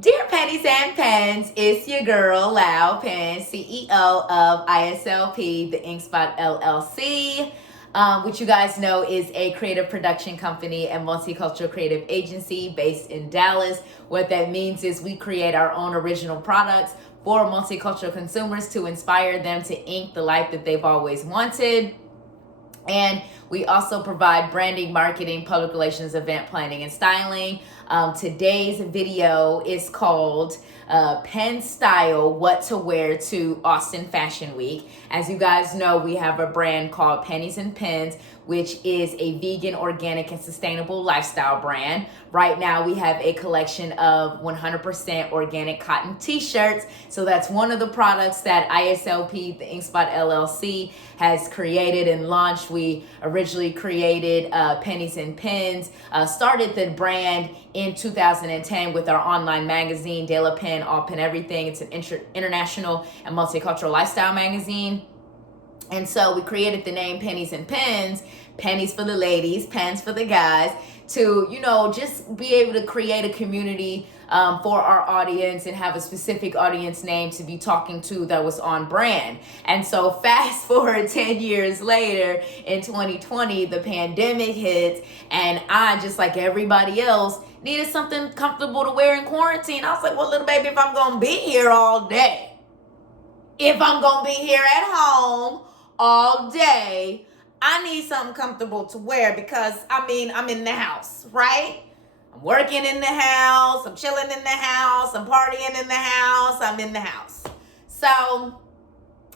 Dear Pennies and Pens, it's your girl, Lau Penn, CEO of ISLP, the InkSpot LLC, which you guys know is a creative production company and multicultural creative agency based in Dallas. What that means is we create our own original products for multicultural consumers to inspire them to ink the life that they've always wanted. And we also provide branding, marketing, public relations, event planning, and styling. Today's video is called Pen Style, What to Wear to Austin Fashion Week. As you guys know, we have a brand called Pennies Pens, which is a vegan, organic, and sustainable lifestyle brand. Right now, we have a collection of 100% organic cotton t-shirts. So that's one of the products that ISLP, the InkSpot LLC, has created and launched. We originally created Pennies Pens, started the brand in 2010 with our online magazine, De La Pen, All Pen Everything. It's an international and multicultural lifestyle magazine. And so we created the name Pennies Pens, pennies for the ladies, pens for the guys, to, just be able to create a community for our audience and have a specific audience name to be talking to that was on brand. And so fast forward 10 years later, in 2020, the pandemic hits, and I, just like everybody else, needed something comfortable to wear in quarantine. I was like, well, little baby, if I'm going to be here all day, if I'm going to be here at home all day, I need something comfortable to wear because, I'm in the house, right? I'm working in the house, I'm chilling in the house, I'm partying in the house, I'm in the house. So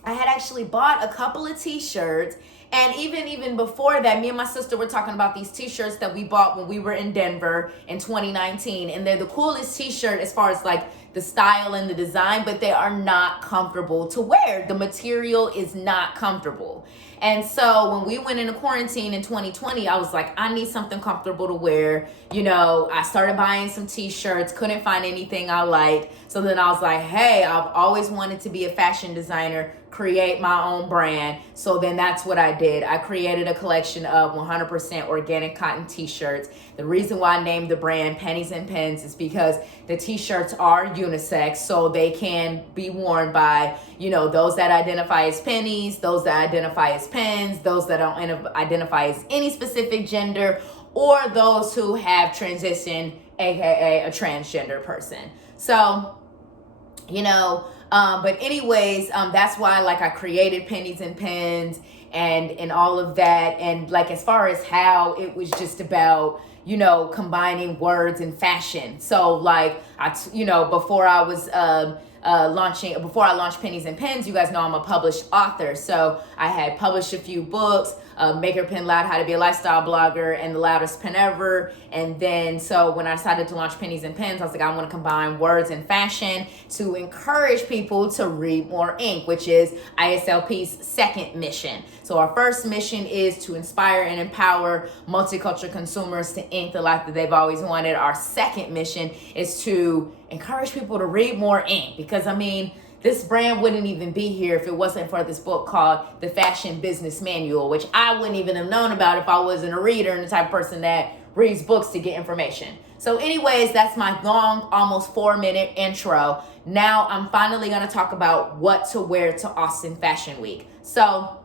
I had actually bought a couple of t-shirts, and even before that, me and my sister were talking about these t-shirts that we bought when we were in Denver in 2019, and they're the coolest t-shirt as far as like the style and the design, but they are not comfortable to wear. The material is not comfortable. And so when we went into quarantine in 2020, I was like, I need something comfortable to wear. I started buying some t-shirts, couldn't find anything I liked. So then I was like, hey, I've always wanted to be a fashion designer, create my own brand. So then that's what I did. I created a collection of 100% organic cotton t-shirts. The reason why I named the brand Pennies Pens is because the t-shirts are unisex, so they can be worn by, those that identify as pennies, those that identify as pens, those that don't identify as any specific gender, or those who have transitioned, aka a transgender person. So, but anyways, that's why I created Pennies Pens and all of that. And as far as how it was just about, combining words and fashion. So before I was, before I launched Pennies Pens, you guys know I'm a published author. So I had published a few books, Make Your Pen Loud, How to Be a Lifestyle Blogger, and The Loudest Pen Ever. And then, so when I decided to launch Pennies Pens, I was like, I want to combine words and fashion to encourage people to read more ink, which is ISLP's second mission. So our first mission is to inspire and empower multicultural consumers to ink the life that they've always wanted. Our second mission is to encourage people to read more ink, because this brand wouldn't even be here if it wasn't for this book called The Fashion Business Manual, which I wouldn't even have known about if I wasn't a reader and the type of person that reads books to get information. So anyways, that's my long, almost 4-minute intro. Now I'm finally going to talk about what to wear to Austin Fashion Week. So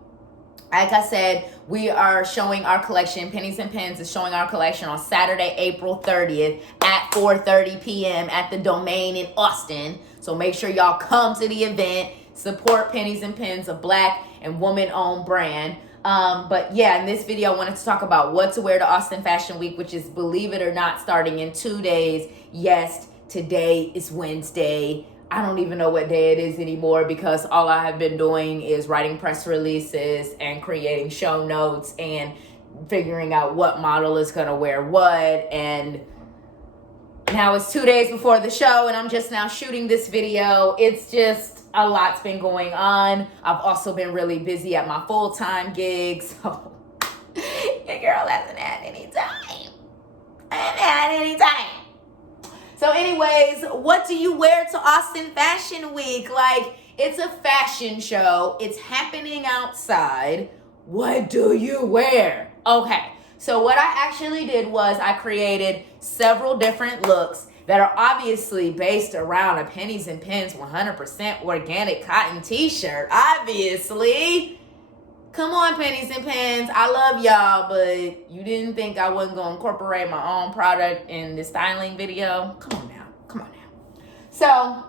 like I said, we are showing our collection. Pennies Pens is showing our collection on Saturday, April 30th at 4:30 p.m. at the Domain in Austin. So make sure y'all come to the event. Support Pennies Pens, a Black and woman-owned brand. But yeah, in this video, I wanted to talk about what to wear to Austin Fashion Week, which is, believe it or not, starting in 2 days. Yes, today is Wednesday. I don't even know what day it is anymore, because all I have been doing is writing press releases and creating show notes and figuring out what model is going to wear what. And now it's 2 days before the show, and I'm just now shooting this video. It's just a lot's been going on. I've also been really busy at my full-time gig, so your girl hasn't had any time. I haven't had any time. So anyways, what do you wear to Austin Fashion Week? It's a fashion show. It's happening outside. What do you wear? Okay, so what I actually did was I created several different looks that are obviously based around a Pennies and Pens 100% organic cotton t-shirt. Obviously. Come on, Pennies and Pens. I love y'all, but you didn't think I wasn't going to incorporate my own product in the styling video? Come on now. Come on now. So,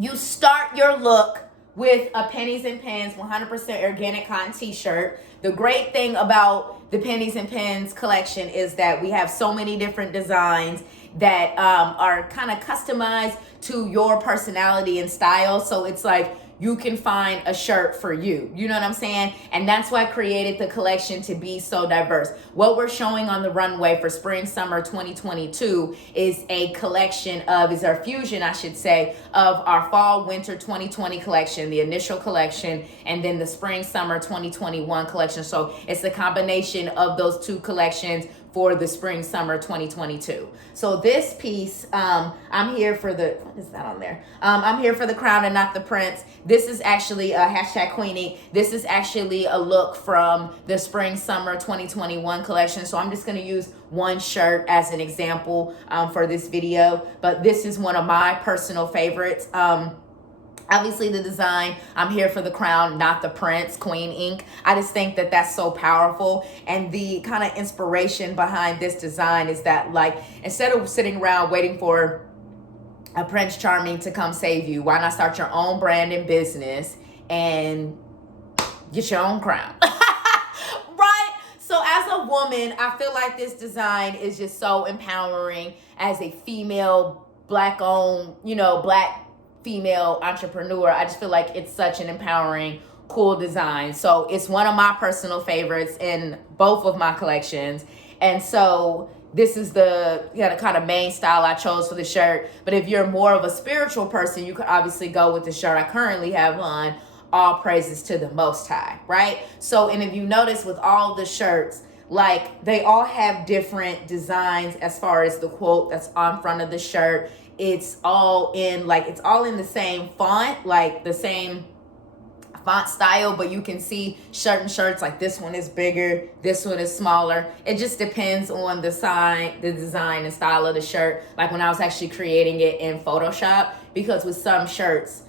you start your look with a Pennies and Pens 100% organic cotton t-shirt. The great thing about the Pennies and Pens collection is that we have so many different designs that are kind of customized to your personality and style. So it's like you can find a shirt for you. You know what I'm saying? And that's why I created the collection to be so diverse. What we're showing on the runway for spring, summer 2022 is a collection of, is our fusion, I should say, of our fall, winter 2020 collection, the initial collection, and then the spring, summer 2021 collection. So it's a combination of those two collections for the spring summer 2022. So this piece, I'm here for the, what is that on there? I'm here for the crown and not the prince. This is actually a hashtag Queenie. This is actually a look from the spring summer 2021 collection. So I'm just going to use one shirt as an example for this video, but this is one of my personal favorites. Obviously the design, I'm here for the crown, not the prince, Queen Ink. I just think that that's so powerful. And the kind of inspiration behind this design is that, like, instead of sitting around waiting for a Prince Charming to come save you, why not start your own brand and business and get your own crown? Right? So as a woman, I feel like this design is just so empowering as a female, Black-owned, Black female entrepreneur. I just feel like it's such an empowering, cool design. So it's one of my personal favorites in both of my collections. And so this is the kind of main style I chose for the shirt. But if you're more of a spiritual person, you could obviously go with the shirt I currently have on, All Praises to the Most High, right? So, and if you notice with all the shirts, like, they all have different designs as far as the quote that's on front of the shirt. It's all in the same font, like the same font style, but you can see certain shirts, like this one is bigger, this one is smaller. It just depends on the design and style of the shirt. Like when I was actually creating it in Photoshop, because with some shirts,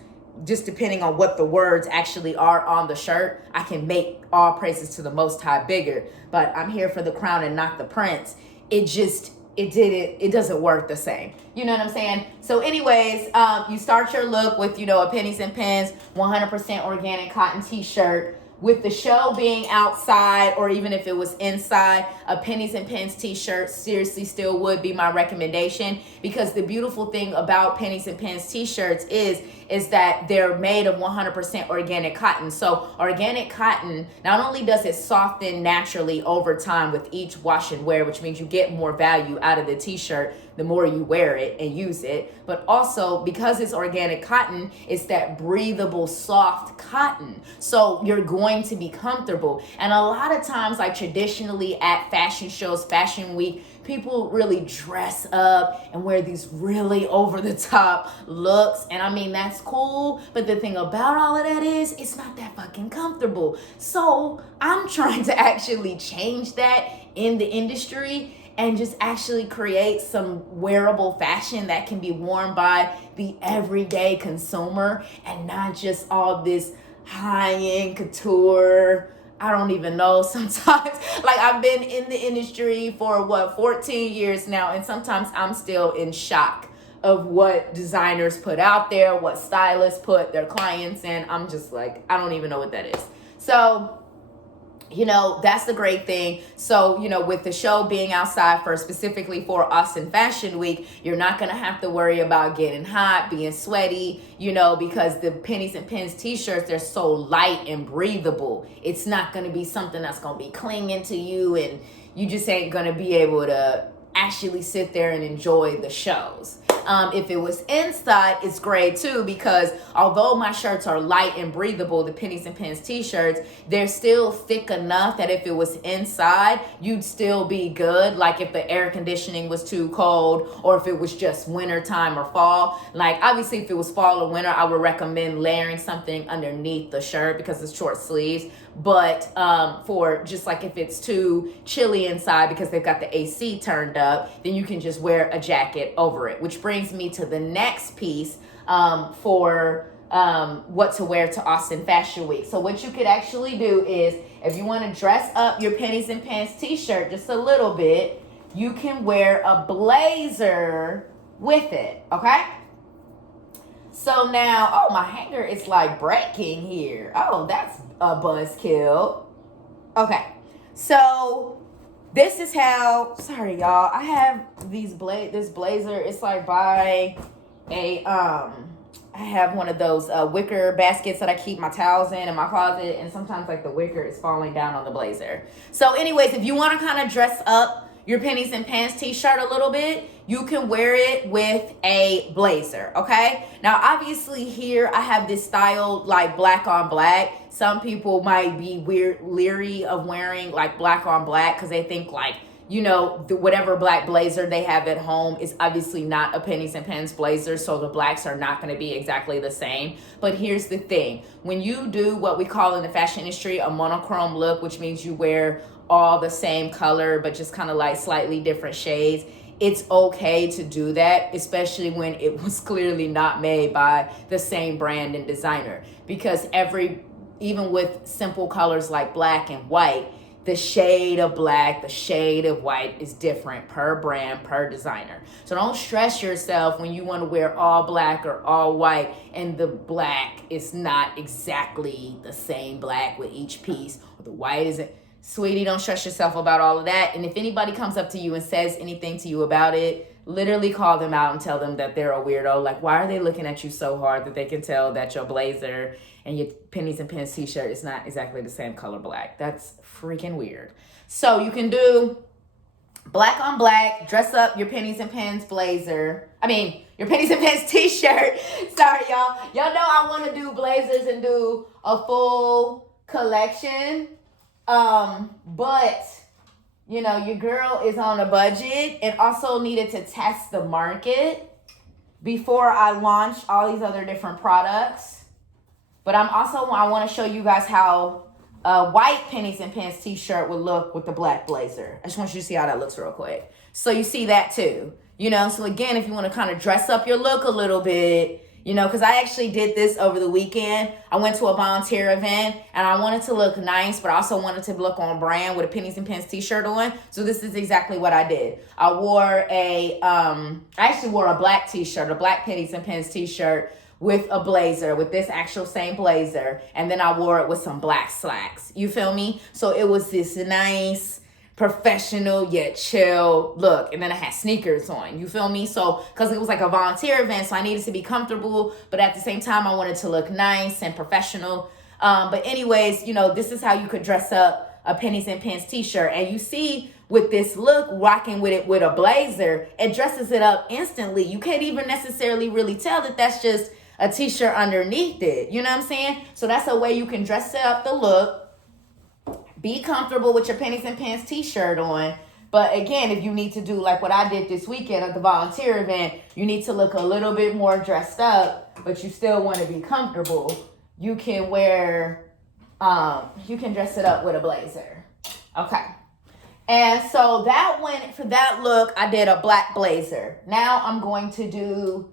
just depending on what the words actually are on the shirt, I can make All Praises to the Most High bigger. But I'm here for the crown and not the prince. It doesn't work the same. You know what I'm saying? So anyways, you start your look with, a Pennies and Pens 100% organic cotton t-shirt. With the show being outside, or even if it was inside, a Pennies and Pens t-shirt seriously still would be my recommendation, because the beautiful thing about Pennies and Pens t-shirts is that they're made of 100% organic cotton. So organic cotton, not only does it soften naturally over time with each wash and wear, which means you get more value out of the t-shirt the more you wear it and use it, but also because it's organic cotton, it's that breathable, soft cotton. So you're going to be comfortable. And a lot of times, like traditionally at fashion shows, Fashion Week, people really dress up and wear these really over the top looks. And I mean, that's cool. But the thing about all of that is it's not that fucking comfortable. So I'm trying to actually change that in the industry and just actually create some wearable fashion that can be worn by the everyday consumer and not just all this high-end couture. I don't even know sometimes. Like, I've been in the industry for 14 years now, and sometimes I'm still in shock of what designers put out there, what stylists put their clients in. I'm just like, I don't even know what that is. So, that's the great thing. So, with the show being outside specifically for us in Fashion Week, you're not going to have to worry about getting hot, being sweaty, because the Pennies and Pens t-shirts, they're so light and breathable. It's not going to be something that's going to be clinging to you, and you just ain't going to be able to actually sit there and enjoy the shows. If it was inside, it's great too, because although my shirts are light and breathable, the Pennies and Pens t-shirts, they're still thick enough that if it was inside, you'd still be good. Like if the air conditioning was too cold, or if it was just winter time or fall. Like obviously if it was fall or winter, I would recommend layering something underneath the shirt because it's short sleeves. but for just like if it's too chilly inside because they've got the AC turned up, then you can just wear a jacket over it. Which brings me to the next piece for what to wear to Austin Fashion Week. So what you could actually do is, if you want to dress up your Pennies and Pens t-shirt just a little bit, you can wear a blazer with it, okay? So now, oh, my hanger is like breaking here. Oh, that's a buzzkill. Okay, so this is how, sorry y'all, I have this blazer. It's like by a, I have one of those wicker baskets that I keep my towels in my closet, and sometimes like the wicker is falling down on the blazer. So anyways, if you want to kind of dress up your Pennies and Pens t-shirt a little bit, you can wear it with a blazer, okay? Now, obviously here I have this style like black on black. Some people might be leery of wearing like black on black because they think like, you know, whatever black blazer they have at home is obviously not a Pennies and Pens blazer, so the blacks are not going to be exactly the same. But here's the thing. When you do what we call in the fashion industry a monochrome look, which means you wear all the same color but just kind of like slightly different shades, it's okay to do that, especially when it was clearly not made by the same brand and designer. Because even with simple colors like black and white, the shade of black, the shade of white is different per brand, per designer. So don't stress yourself when you want to wear all black or all white and the black is not exactly the same black with each piece, or the white isn't. Sweetie, don't stress yourself about all of that. And if anybody comes up to you and says anything to you about it, literally call them out and tell them that they're a weirdo. Like, why are they looking at you so hard that they can tell that your blazer and your Pennies and Pens t-shirt is not exactly the same color black? That's freaking weird. So you can do black on black, dress up your Pennies and Pens blazer. Your Pennies and Pens t-shirt. Sorry, y'all. Y'all know I want to do blazers and do a full collection. But you know, your girl is on a budget and also needed to test the market before I launch all these other different products. But I want to show you guys how a white Pennies and Pens t-shirt would look with the black blazer. I just want you to see how that looks real quick. So you see that too, you know? So again, if you want to kind of dress up your look a little bit, you know, because I actually did this over the weekend. I went to a volunteer event and I wanted to look nice, but I also wanted to look on brand with a Pennies and Pens t-shirt on. So this is exactly what I did. I actually wore a black t-shirt, a black Pennies and Pens t-shirt with a blazer, with this actual same blazer. And then I wore it with some black slacks. You feel me? So it was this nice, professional yet chill look. And then I had sneakers on. You feel me? So, because it was like a volunteer event, so I needed to be comfortable, but at the same time, I wanted to look nice and professional. But anyways, you know, this is how you could dress up a Pennies and Pens t-shirt. And you see, with this look, rocking with it with a blazer, it dresses it up instantly. You can't even necessarily really tell that that's just a t-shirt underneath it. You know what I'm saying? So that's a way you can dress up the look. Be comfortable with your Pennies and Pens t-shirt on. But again, if you need to do like what I did this weekend at the volunteer event, you need to look a little bit more dressed up, but you still want to be comfortable. You can dress it up with a blazer. Okay. And so for that look, I did a black blazer. Now I'm going to do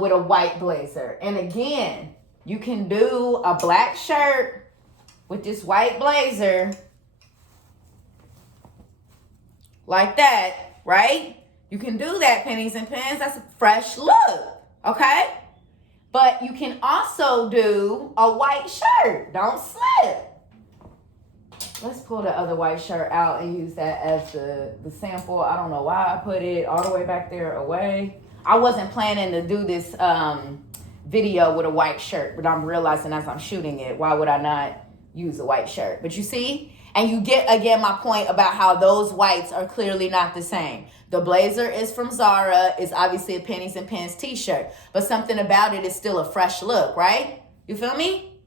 with a white blazer. And again, you can do a black shirt with this white blazer like that, right? You can do that, Pennies and Pens. That's a fresh look, okay? But you can also do a white shirt. Don't slip. Let's pull the other white shirt out and use that as the sample. I don't know why I put it all the way back there away. I wasn't planning to do this video with a white shirt, but I'm realizing as I'm shooting it, why would I not use a white shirt? But you see, and you get again my point about how those whites are clearly not the same. The blazer is from Zara, is obviously a Pennies and Pens t-shirt, but something about it is still a fresh look, right? You feel me?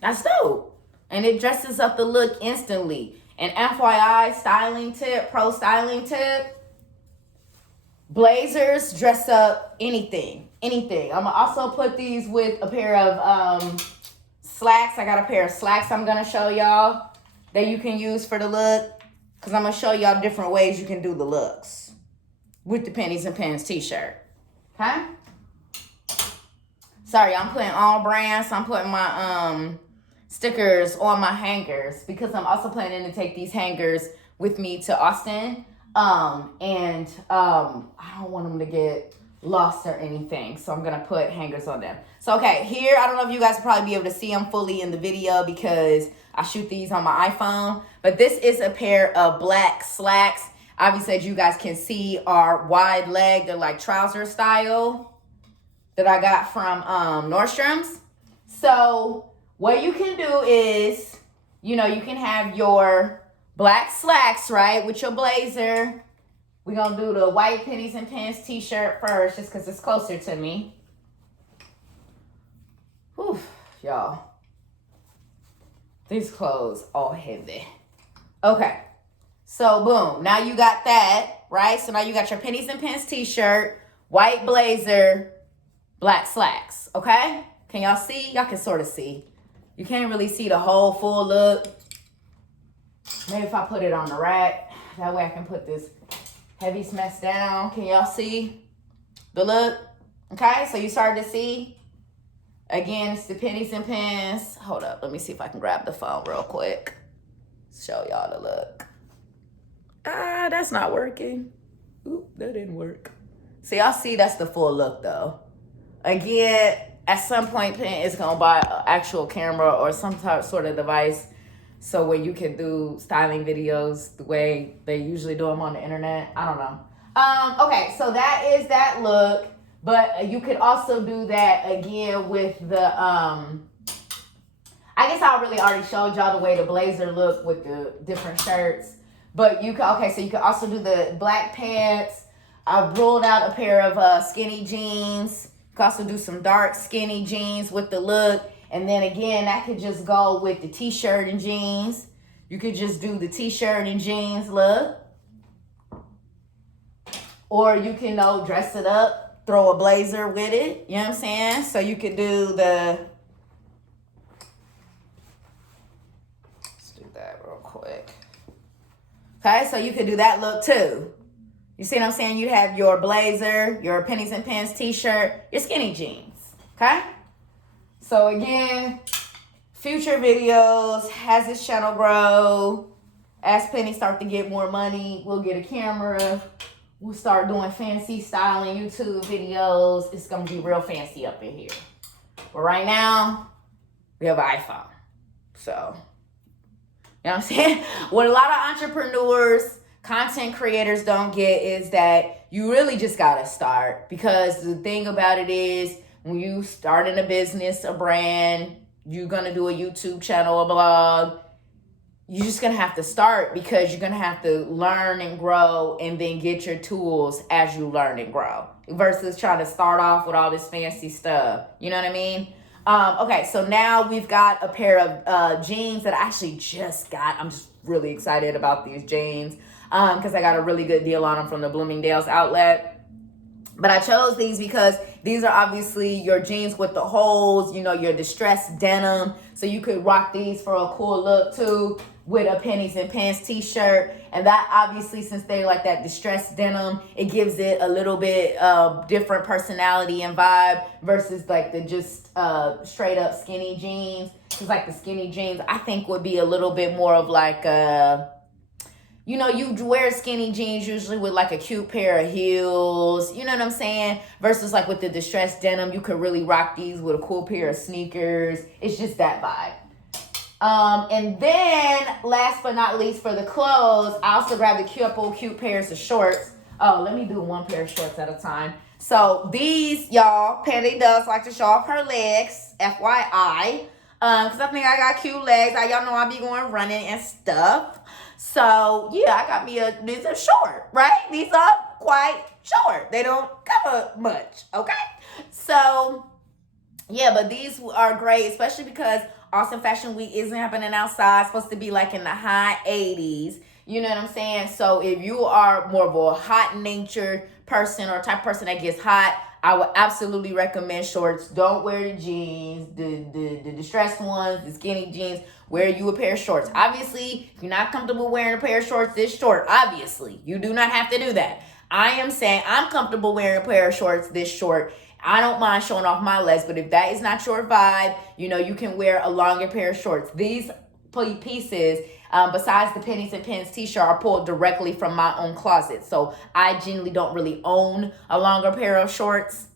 That's dope. And it dresses up the look instantly. And FYI, pro styling tip, blazers dress up anything. I'm gonna also put these with a pair of slacks. I got a pair of slacks I'm going to show y'all that you can use for the look. Because I'm going to show y'all different ways you can do the looks with the Pennies and Pens T-shirt. Okay? Sorry, I'm putting all brands. I'm putting my stickers on my hangers because I'm also planning to take these hangers with me to Austin. I don't want them to get lost or anything. So I'm going to put hangers on them. So, okay, here, I don't know if you guys will probably be able to see them fully in the video because I shoot these on my iPhone. But this is a pair of black slacks. Obviously, as you guys can see, are wide leg. They're like trouser style that I got from Nordstrom's. So what you can do is, you know, you can have your black slacks, right, with your blazer. We're going to do the white Pennies and Pens T-shirt first just because it's closer to me. Whew, y'all. These clothes all heavy. Okay. So, boom. Now you got that, right? So now you got your Pennies and Pens T-shirt, white blazer, black slacks, okay? Can y'all see? Y'all can sort of see. You can't really see the whole full look. Maybe if I put it on the rack, that way I can put this heavy mess down. Can y'all see the look? Okay, so you started to see. Again, it's the Pennies and Pens. Hold up, let me see if I can grab the phone real quick. Show y'all the look. Ah, that's not working. Oop, that didn't work. So y'all see that's the full look though. Again, at some point, Penn is gonna buy an actual camera or some type sort of device so where you can do styling videos the way they usually do them on the internet. I don't know. Okay, so that is that look, but you could also do that again with the I guess I really already showed y'all the way the blazer look with the different shirts. But you can, okay, so you can also do the black pants. I've rolled out a pair of skinny jeans. You can also do some dark skinny jeans with the look. And then again, that could just go with the t-shirt and jeans. You could just do the t-shirt and jeans look. Or you can, dress it up, throw a blazer with it. You know what I'm saying? So you could do the... Let's do that real quick. Okay, so you could do that look too. You see what I'm saying? You have your blazer, your Pennies and Pens t-shirt, your skinny jeans. Okay? So again, future videos, as this channel grow, as Penny start to get more money, we'll get a camera. We'll start doing fancy styling YouTube videos. It's going to be real fancy up in here. But right now, we have an iPhone. So... You know what I'm saying? What a lot of entrepreneurs, content creators don't get is that you really just got to start. Because the thing about it is, when you start in a business, a brand, you're going to do a YouTube channel, a blog, you're just going to have to start because you're going to have to learn and grow and then get your tools as you learn and grow. Versus trying to start off with all this fancy stuff. You know what I mean? Okay, so now we've got a pair of jeans that I actually just got. I'm just really excited about these jeans because I got a really good deal on them from the Bloomingdale's outlet. But I chose these because these are obviously your jeans with the holes, your distressed denim. So you could rock these for a cool look too with a Pennies and Pens t-shirt. And that obviously, since they're like that distressed denim, it gives it a little bit different personality and vibe versus like the just straight up skinny jeans. Because like the skinny jeans, I think would be a little bit more of like you wear skinny jeans usually with like a cute pair of heels, you know what I'm saying? Versus like with the distressed denim, you could really rock these with a cool pair of sneakers. It's just that vibe. And then last but not least for the clothes, I also grabbed a couple cute pairs of shorts. Oh, let me do one pair of shorts at a time. So these, y'all, Penny does like to show off her legs, FYI. Because I think I got cute legs. Y'all know I be going running and stuff. So, yeah, I got me these are short, right? These are quite short. They don't cover much, okay? So, yeah, but these are great, especially because Austin Fashion Week isn't happening outside. It's supposed to be like in the high 80s. You know what I'm saying? So if you are more of a hot natured person or type of person that gets hot, I would absolutely recommend shorts. Don't wear the jeans, the distressed ones, the skinny jeans. Wear you a pair of shorts. Obviously, if you're not comfortable wearing a pair of shorts this short, obviously, you do not have to do that. I am saying I'm comfortable wearing a pair of shorts this short. I don't mind showing off my legs, but if that is not your vibe, you know, you can wear a longer pair of shorts. These pieces, besides the Pennies and Pens T-shirt, are pulled directly from my own closet. So I generally don't really own a longer pair of shorts.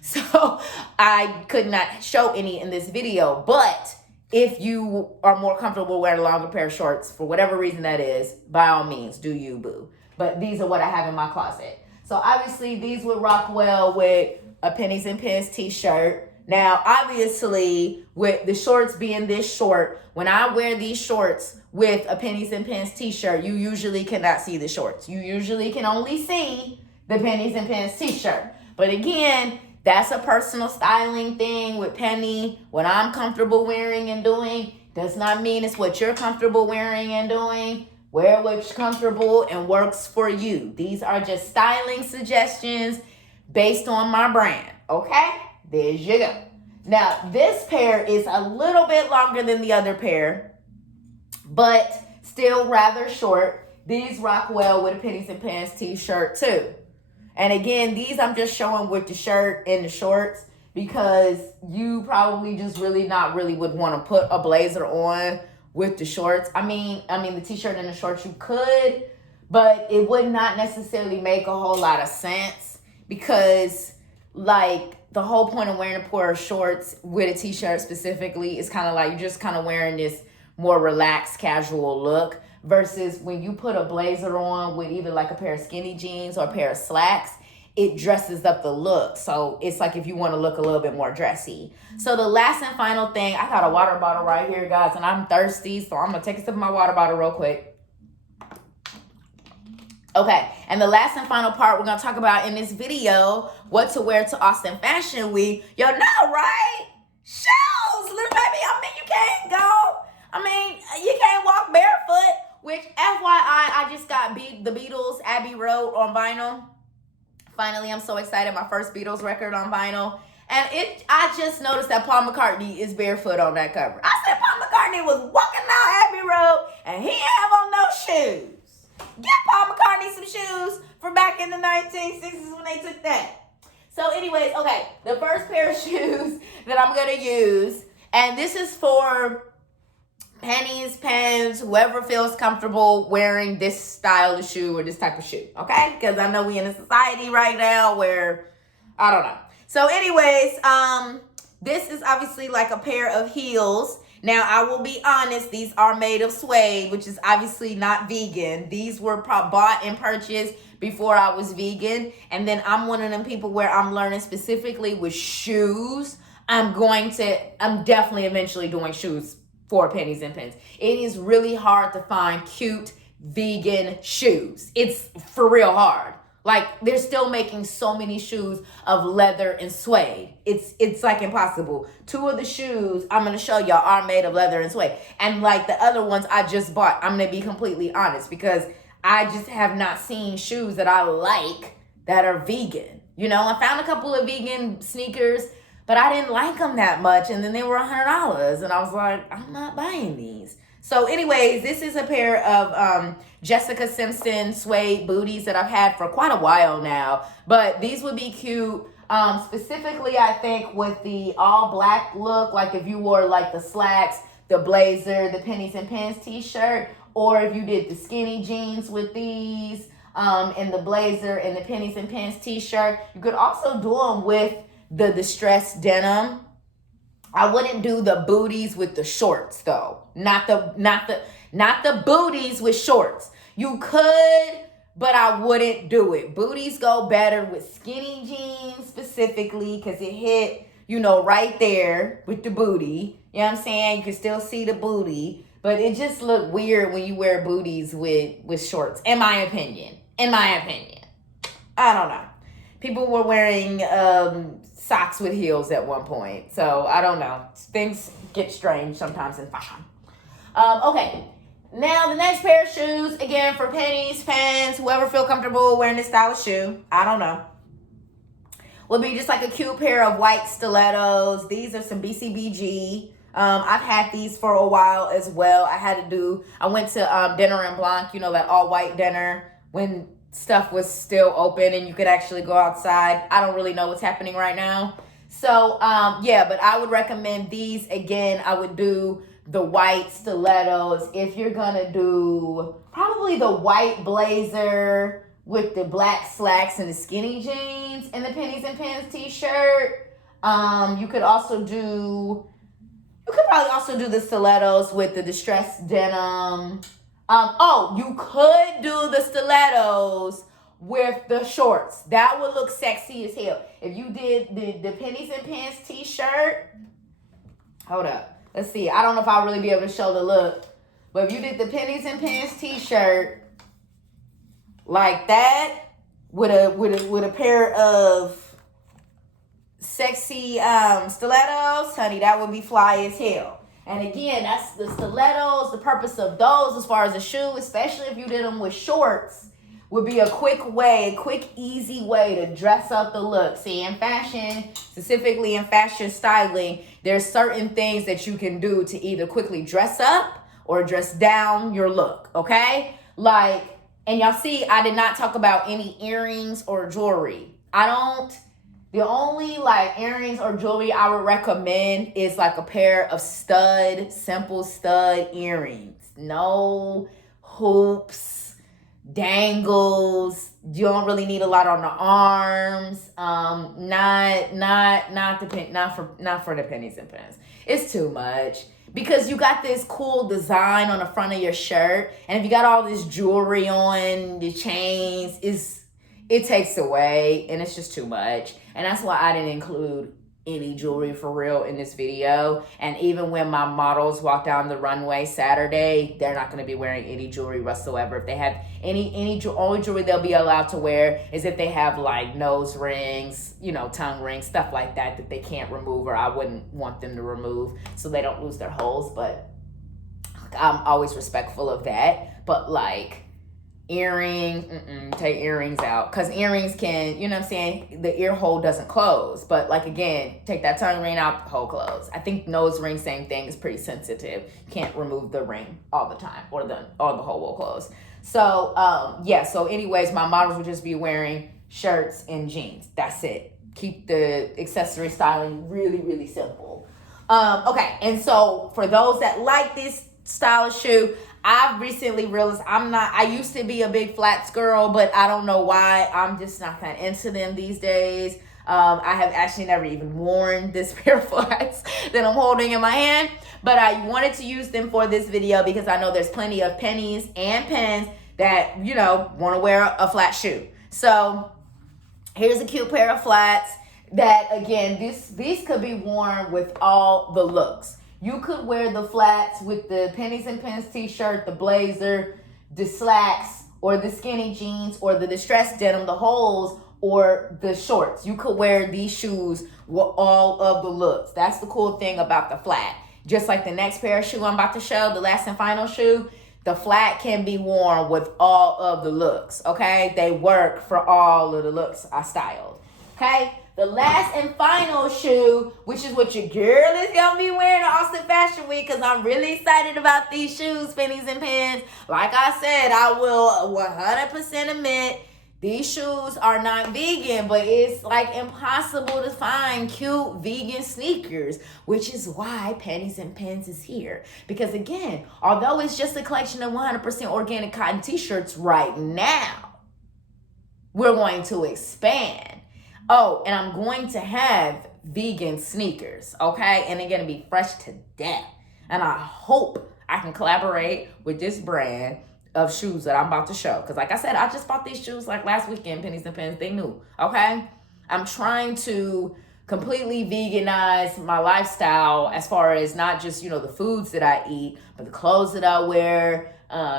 So I could not show any in this video. But if you are more comfortable wearing a longer pair of shorts, for whatever reason that is, by all means, do you, boo. But these are what I have in my closet. So obviously these would rock well with a Pennies and Pens T-shirt. Now, obviously, with the shorts being this short, when I wear these shorts with a Pennies and Pens T-shirt, you usually cannot see the shorts. You usually can only see the Pennies and Pens T-shirt. But again, that's a personal styling thing with Penny. What I'm comfortable wearing and doing does not mean it's what you're comfortable wearing and doing. Wear what's comfortable and works for you. These are just styling suggestions based on my brand, okay? There you go. Now, this pair is a little bit longer than the other pair, but still rather short. These rock well with a Pennies and Pens T-shirt too. And again, these I'm just showing with the shirt and the shorts because you probably just really would want to put a blazer on with the shorts. I mean the T-shirt and the shorts you could, but it would not necessarily make a whole lot of sense because like the whole point of wearing a pair of shorts with a T-shirt specifically is kind of like you're just kind of wearing this more relaxed, casual look versus when you put a blazer on with either like a pair of skinny jeans or a pair of slacks, it dresses up the look. So it's like if you want to look a little bit more dressy. So the last and final thing, I got a water bottle right here, guys, and I'm thirsty, so I'm going to take a sip of my water bottle real quick. Okay, and the last and final part we're going to talk about in this video, what to wear to Austin Fashion Week. You know, right? Shoes, little baby. You can't walk barefoot, which FYI, I just got the Beatles Abbey Road on vinyl. Finally, I'm so excited. My first Beatles record on vinyl. And I just noticed that Paul McCartney is barefoot on that cover. I said Paul McCartney was walking down Abbey Road and he didn't have on no shoes. Get Paul McCartney some shoes from back in the 1960s when they took that. So anyways, okay, the first pair of shoes that I'm going to use, and this is for Pennies, Pens, whoever feels comfortable wearing this style of shoe or this type of shoe, okay? Because I know we in a society right now where, I don't know. So anyways, this is obviously like a pair of heels. Now, I will be honest, these are made of suede, which is obviously not vegan. These were bought and purchased before I was vegan. And then I'm one of them people where I'm learning specifically with shoes. I'm definitely eventually doing shoes for Pennies and Pens. It is really hard to find cute vegan shoes. It's for real hard. Like, they're still making so many shoes of leather and suede. It's like impossible. 2 of the shoes I'm going to show y'all are made of leather and suede. And like the other ones I just bought, I'm going to be completely honest because I just have not seen shoes that I like that are vegan. You know, I found a couple of vegan sneakers, but I didn't like them that much. And then they were $100. And I was like, I'm not buying these. So anyways, this is a pair of Jessica Simpson suede booties that I've had for quite a while now. But these would be cute. Specifically, I think with the all black look, like if you wore like the slacks, the blazer, the Pennies and Pens T-shirt, or if you did the skinny jeans with these and the blazer and the Pennies and Pens T-shirt. You could also do them with the distressed denim. I wouldn't do the booties with the shorts though. Not the booties with shorts. You could, but I wouldn't do it. Booties go better with skinny jeans specifically because it hit, you know, right there with the booty. You know what I'm saying? You can still see the booty, but it just look weird when you wear booties with shorts, in my opinion. I don't know. People were wearing socks with heels at one point. So I don't know. Things get strange sometimes in fashion. Okay. Now, the next pair of shoes, again, for Pennies Pens, whoever feel comfortable wearing this style of shoe, I don't know, would be just like a cute pair of white stilettos. These are some BCBG. I've had these for a while as well. I went to Dinner and Blanc, you know, that all white dinner when stuff was still open and you could actually go outside. I don't really know what's happening right now. So, yeah, but I would recommend these. Again, I would do the white stilettos. If you're gonna do probably the white blazer with the black slacks and the skinny jeans and the Pennies and Pens T-shirt. You could probably also do the stilettos with the distressed denim. You could do the stilettos with the shorts. That would look sexy as hell. If you did the Pennies and Pens T-shirt, hold up. Let's see. I don't know if I'll really be able to show the look. But if you did the Pennies and Pens T-shirt like that with a pair of sexy stilettos, honey, that would be fly as hell. And again, that's the stilettos. The purpose of those, as far as a shoe, especially if you did them with shorts, would be a quick, easy way to dress up the look. See, in fashion, specifically in fashion styling, there's certain things that you can do to either quickly dress up or dress down your look, okay? Like, and y'all see, I did not talk about any earrings or jewelry. The only like earrings or jewelry I would recommend is like a pair of simple stud earrings. No hoops, dangles. You don't really need a lot on the arms. Not for the Pennies and Pens. It's too much. Because you got this cool design on the front of your shirt, and if you got all this jewelry on, the chains, it takes away, and it's just too much. And that's why I didn't include any jewelry for real in this video. And even when my models walk down the runway Saturday, they're not going to be wearing any jewelry whatsoever. If they have only jewelry they'll be allowed to wear is if they have like nose rings, you know, tongue rings, stuff like that they can't remove, or I wouldn't want them to remove so they don't lose their holes. But I'm always respectful of that. But like earrings, take earrings out, because earrings can, you know what I'm saying, the ear hole doesn't close. But like, again, take that tongue ring out, the hole close. I think nose ring, same thing, is pretty sensitive. You can't remove the ring all the time, or the hole will close. So yeah, so anyways, my models would just be wearing shirts and jeans. That's it. Keep the accessory styling really, really simple. Okay, and so for those that like this style of shoe, I've recently realized I used to be a big flats girl, but I don't know why. I'm just not that into them these days. I have actually never even worn this pair of flats that I'm holding in my hand, but I wanted to use them for this video because I know there's plenty of pennies and pens that, you know, want to wear a flat shoe. So here's a cute pair of flats that, again, these could be worn with all the looks. You could wear the flats with the Pennies and Pens T-shirt, the blazer, the slacks, or the skinny jeans, or the distressed denim, the holes, or the shorts. You could wear these shoes with all of the looks. That's the cool thing about the flat. Just like the next pair of shoe I'm about to show, the last and final shoe, the flat can be worn with all of the looks, okay? They work for all of the looks I styled, okay? The last and final shoe, which is what your girl is going to be wearing at Austin Fashion Week, because I'm really excited about these shoes, Pennies and Pens. Like I said, I will 100% admit these shoes are not vegan, but it's like impossible to find cute vegan sneakers, which is why Pennies and Pens is here. Because again, although it's just a collection of 100% organic cotton t-shirts right now, we're going to expand. Oh, and I'm going to have vegan sneakers, okay? And they're going to be fresh to death. And I hope I can collaborate with this brand of shoes that I'm about to show. Because like I said, I just bought these shoes like last weekend, Pennies and Pens. They knew, okay? I'm trying to completely veganize my lifestyle as far as not just, you know, the foods that I eat, but the clothes that I wear,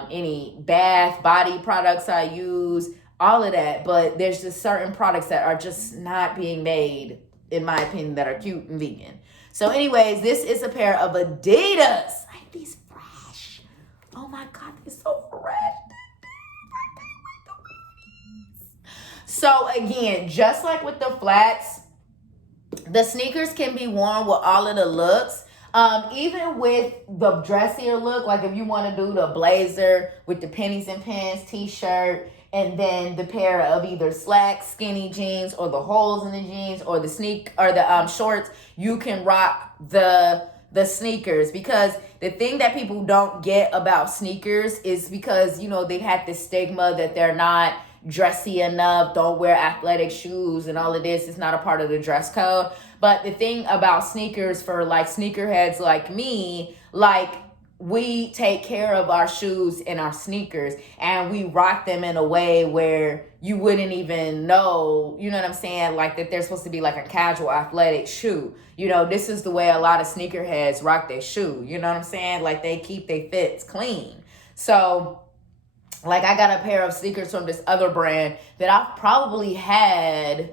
any body products I use, all of that. But there's just certain products that are just not being made, in my opinion, that are cute and vegan. So anyways, this is a pair of Adidas. Like these fresh. Oh my God, they're so fresh. So again, just like with the flats, the sneakers can be worn with all of the looks. Even with the dressier look, like if you want to do the blazer with the Pennies and Pens T-shirt, and then the pair of either slacks, skinny jeans, or the holes in the jeans, or the shorts, you can rock the sneakers. Because the thing that people don't get about sneakers is because, you know, they've had this stigma that they're not dressy enough, don't wear athletic shoes, and all of this is not a part of the dress code. But the thing about sneakers for like sneakerheads like me, like we take care of our shoes and our sneakers, and we rock them in a way where you wouldn't even know, you know what I'm saying, like that they're supposed to be like a casual athletic shoe. You know, this is the way a lot of sneakerheads rock their shoe, you know what I'm saying, like they keep their fits clean. So like I got a pair of sneakers from this other brand that I've probably had,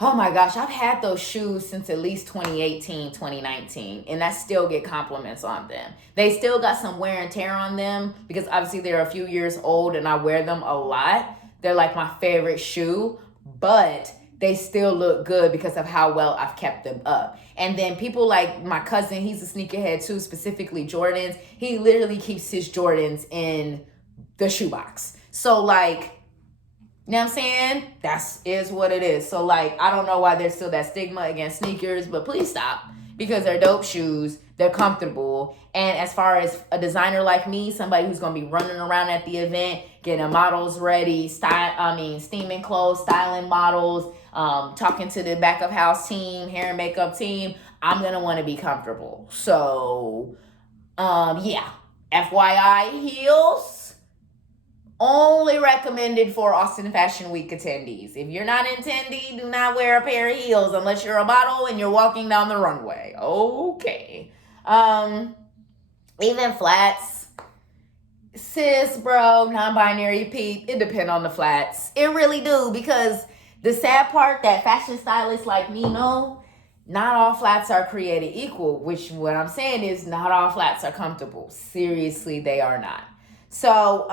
oh my gosh, I've had those shoes since at least 2018, 2019, and I still get compliments on them. They still got some wear and tear on them because obviously they're a few years old and I wear them a lot. They're like my favorite shoe, but they still look good because of how well I've kept them up. And then people like my cousin, he's a sneakerhead too, specifically Jordans. He literally keeps his Jordans in the shoebox. So like, you know what I'm saying? That's is what it is. So like, I don't know why there's still that stigma against sneakers, but please stop, because they're dope shoes. They're comfortable. And as far as a designer like me, somebody who's going to be running around at the event, getting models ready, steaming clothes, styling models, talking to the back of house team, hair and makeup team, I'm going to want to be comfortable. So, yeah. FYI, heels only recommended for Austin Fashion Week attendees. If you're not an attendee, do not wear a pair of heels unless you're a model and you're walking down the runway. Okay. Even flats. Sis, bro, non-binary peep, it depends on the flats. It really do, because the sad part that fashion stylists like me know, not all flats are created equal, which what I'm saying is not all flats are comfortable. Seriously, they are not. So,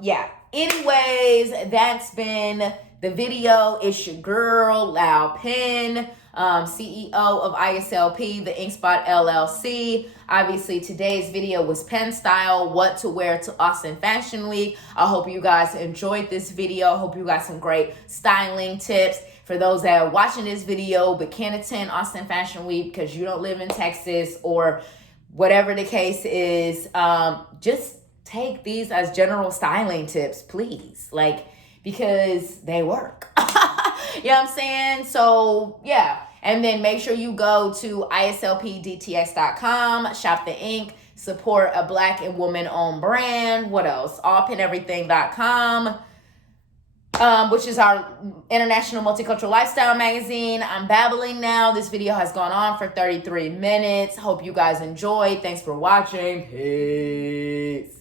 yeah. Anyways, that's been the video. It's your girl, Lau Pen, CEO of ISLP, the InkSpot LLC. Obviously, today's video was pen style, what to wear to Austin Fashion Week. I hope you guys enjoyed this video. I hope you got some great styling tips. For those that are watching this video but can't attend Austin Fashion Week because you don't live in Texas or whatever the case is, just take these as general styling tips, please. Like, because they work. You know what I'm saying? So, yeah. And then make sure you go to ISLPDTX.com, shop the ink, support a Black and woman-owned brand. What else? AllPinEverything.com, which is our international multicultural lifestyle magazine. I'm babbling now. This video has gone on for 33 minutes. Hope you guys enjoyed. Thanks for watching. Peace.